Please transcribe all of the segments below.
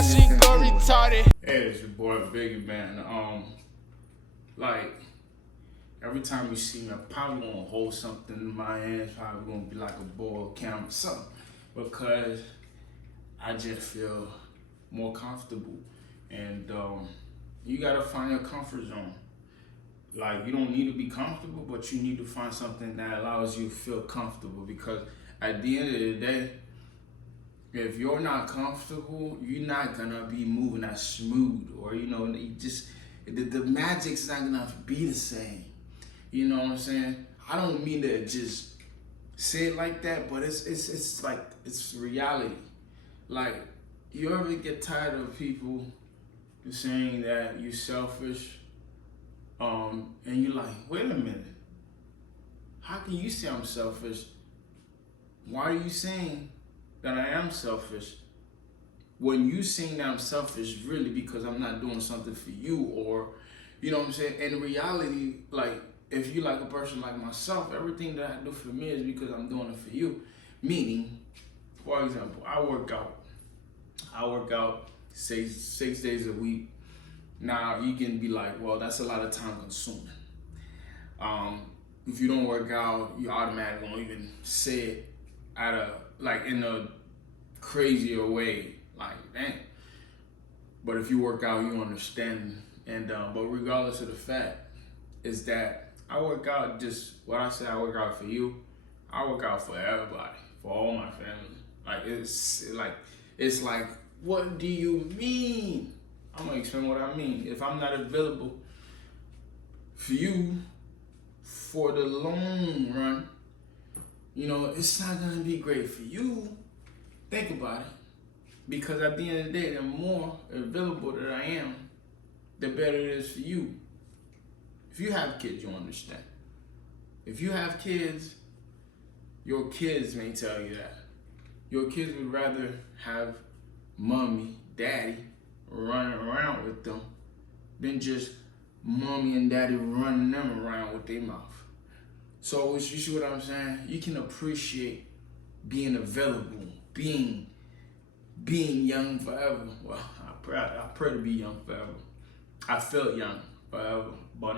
my shit go retarded. Hey, it's your boy Biggie, man. Like, every time you see me, I'm probably gonna hold something in my hands, probably gonna be like a ball, camera, something, because I just feel more comfortable. And you gotta find your comfort zone. Like, you don't need to be comfortable, but you need to find something that allows you to feel comfortable, because at the end of the day, if you're not comfortable, you're not gonna be moving as smooth, or you just the magic's not gonna be the same. You know what I'm saying? I don't mean to just say it like that, but it's like it's reality. Like, you ever get tired of people saying that you're selfish, and you're like, wait a minute, how can you say I'm selfish? Why are you saying that I am selfish when you saying that I'm selfish really because I'm not doing something for you? Or, you know what I'm saying? In reality, like, if you like a person like myself, everything that I do for me is because I'm doing it for you. Meaning, for example, I work out 6 days a week. Now, you can be like, well, that's a lot of time consuming. If you don't work out, you automatically won't even say it in a crazier way, like, dang. But if you work out, you understand. And but regardless of the fact, is that I work out just what I say. I work out for you. I work out for everybody, for all my family. Like, it's like, what do you mean? I'm gonna explain what I mean. If I'm not available for you for the long run, it's not gonna be great for you. Think about it. Because at the end of the day, the more available that I am, the better it is for you. If you have kids, you understand. If you have kids, your kids may tell you that. Your kids would rather have mommy, daddy running around with them than just mommy and daddy running them around with their mouth. So you see what I'm saying? You can appreciate being available, being young forever. Well, I pray to be young forever. I felt young forever, but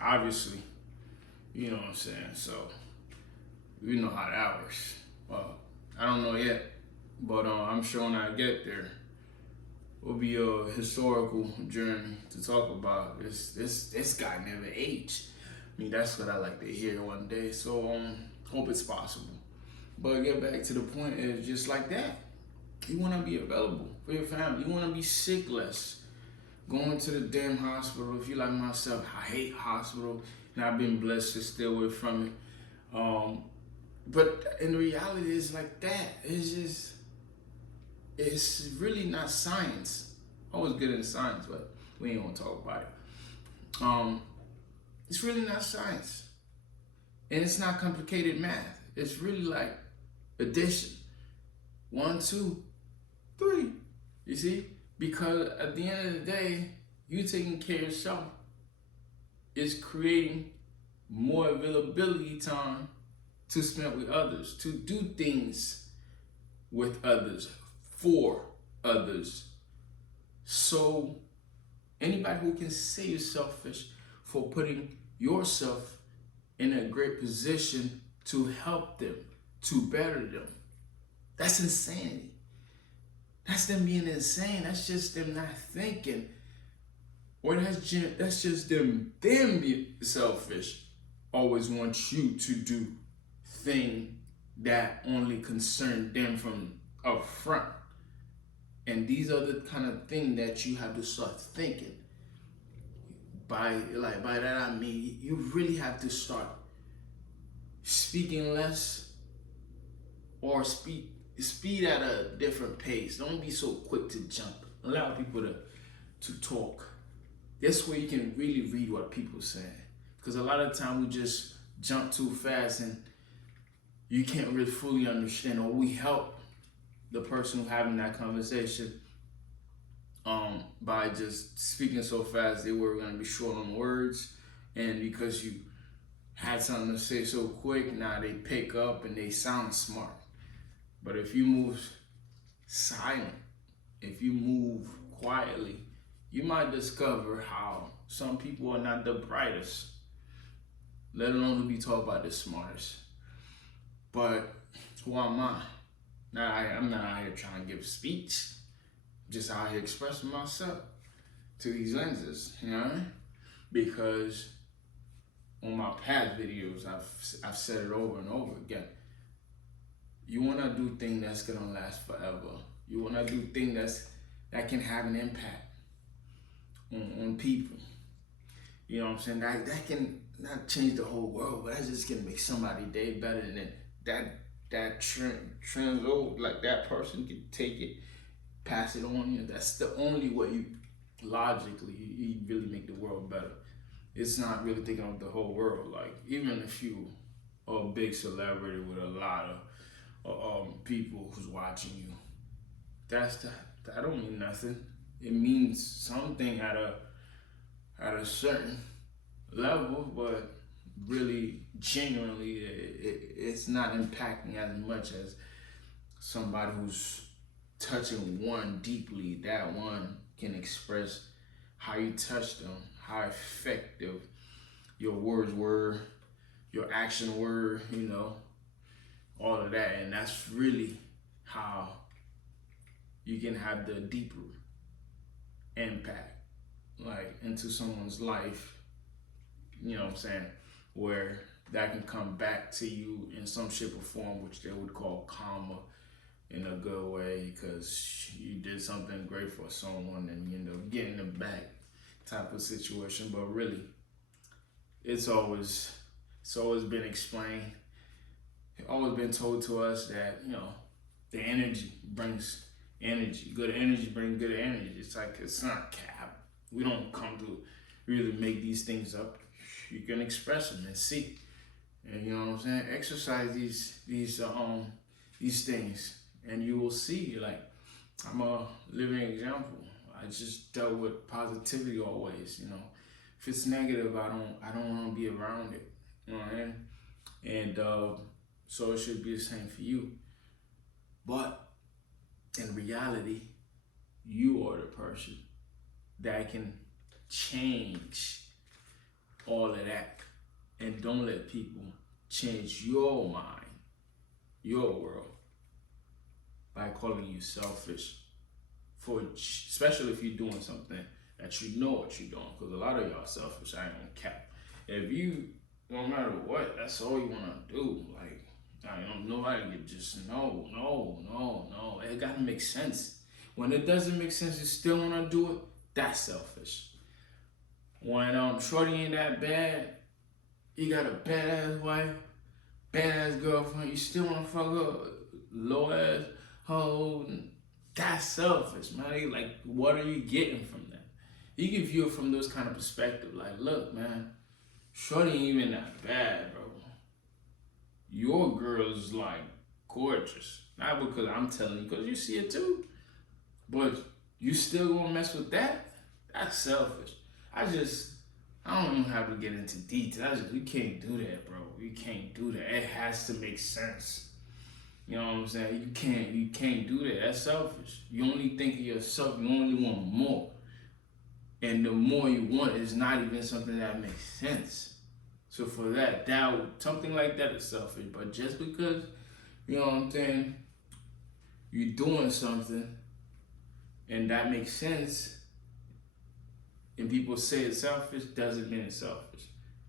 obviously, you know what I'm saying. So we know how that works. Well, I don't know yet, but I'm sure when I get there, will be a historical journey to talk about. This guy never aged. I mean, that's what I like to hear one day. So hope it's possible. But get back to the point, is just like that. You want to be available for your family. You want to be sick less. Going to the damn hospital. If you like myself, I hate hospital, and I've been blessed to stay away from it. But in reality, it's like that. It's really not science. I was good in science, but we ain't gonna talk about it. It's really not science. And it's not complicated math. It's really like addition. 1, 2, 3. You see? Because at the end of the day, you taking care of yourself is creating more availability time to spend with others, to do things with others, for others. So anybody who can say you're selfish for putting yourself in a great position to help them, to better them, that's insanity. That's them being insane. That's just them not thinking. Or that's just them being selfish. Always want you to do things that only concern them from up front. And these are the kind of thing that you have to start thinking. By that I mean, you really have to start speaking less, or speed at a different pace. Don't be so quick to jump. Allow people to talk. This way you can really read what people are saying. Because a lot of time we just jump too fast and you can't really fully understand, or we help the person who's having that conversation by just speaking so fast. They were going to be short on words, and because you had something to say so quick, now they pick up and they sound smart. But if you move silent, if you move quietly, you might discover how some people are not the brightest, let alone to be talked about the smartest. But who am I? I'm not out here trying to give speech, just out here expressing myself to these lenses, you know what I mean? Because on my past videos, I've said it over and over again. You wanna do things that's gonna last forever. You wanna do things that can have an impact on people. You know what I'm saying? That can not change the whole world, but that's just gonna make somebody's day better. And then that trends over, like that person can take it, pass it on. You know, that's the only way you logically you really make the world better. It's not really thinking of the whole world. Like, even if you are a big celebrity with a lot of people who's watching you, that don't mean nothing. It means something at a certain level, but really genuinely it's not impacting as much as somebody who's touching one deeply. That one can express how you touched them, how effective your words were, your action were, you know, all of that. And that's really how you can have the deeper impact, like, into someone's life, you know what I'm saying, where that can come back to you in some shape or form, which they would call karma in a good way, because you did something great for someone and you end up getting it back type of situation. But really, it's always been explained, always been told to us that, you know, the energy brings energy. Good energy brings good energy. It's like, it's not cap. We don't come to really make these things up. You can express them and see. And you know what I'm saying? Exercise these things and you will see. Like, I'm a living example. I just dealt with positivity always, you know. If it's negative, I don't want to be around it. You know what I mean? And so it should be the same for you. But in reality, you are the person that can change all of that. And don't let people change your mind, your world, by calling you selfish. Especially if you're doing something that you know what you're doing. Because a lot of y'all selfish, I ain't gonna cap. If you, no matter what, that's all you wanna do. Like, nobody can just, no. It gotta make sense. When it doesn't make sense, you still wanna do it, that's selfish. When shorty ain't that bad, you got a badass wife, badass girlfriend, you still wanna fuck her, low ass hoe, that's selfish, man. Like, what are you getting from that? You can view it from those kind of perspective. Like, look, man, shorty ain't even that bad, bro. Your girl's like gorgeous. Not because I'm telling you, because you see it too. But you still gonna mess with that? That's selfish. I don't even have to get into details. You can't do that, bro. You can't do that. It has to make sense. You know what I'm saying? You can't do that. That's selfish. You only think of yourself. You only want more. And the more you want is not even something that makes sense. So for that something like that is selfish. But just because, you know what I'm saying, you're doing something and that makes sense, and people say it's selfish, doesn't mean it's selfish.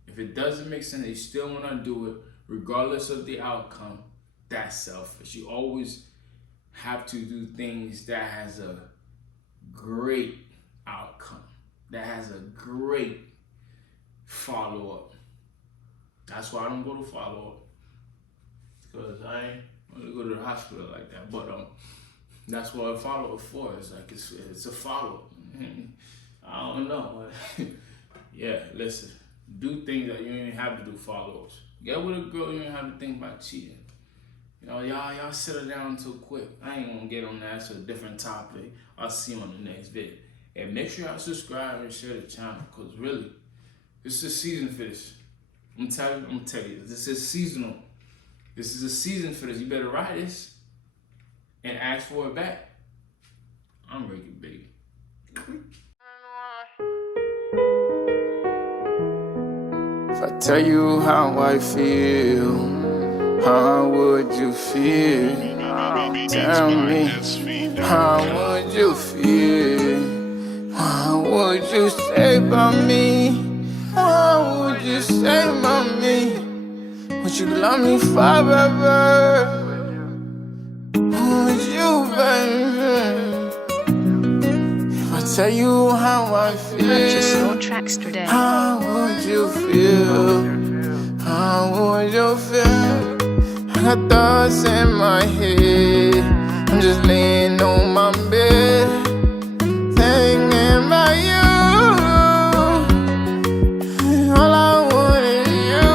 If it doesn't make sense, you still want to do it, regardless of the outcome, that's selfish. You always have to do things that has a great outcome, that has a great follow-up. That's why I don't go to follow-up, because I ain't going to go to the hospital like that. But that's what a follow-up for. It's like it's a follow-up. I don't know. Yeah, listen. Do things that you don't even have to do follow-ups. Get with a girl, you don't have to think about cheating. You know, y'all settle down too quick. I ain't gonna get on that. It's a different topic. I'll see you on the next video. And make sure y'all subscribe and share the channel, because really, this is a season for this. I'm gonna tell you, this is seasonal. This is a season for this. You better ride this and ask for it back. I'm Ricky Biggie. If I tell you how I feel, how would you feel? Tell me, how would you feel? What would you say about me? What would you say about me? Would you love me forever? Would you, baby? If I tell you how I feel, purchase your tracks today. How would you feel? How would you feel? I got thoughts in my head. I'm just laying on my bed, thinking about you. All I want is you.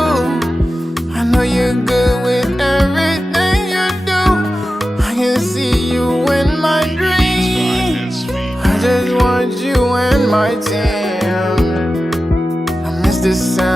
I know you're good with everything you do. I can see you in my dreams. I just want you in my team. I miss the sound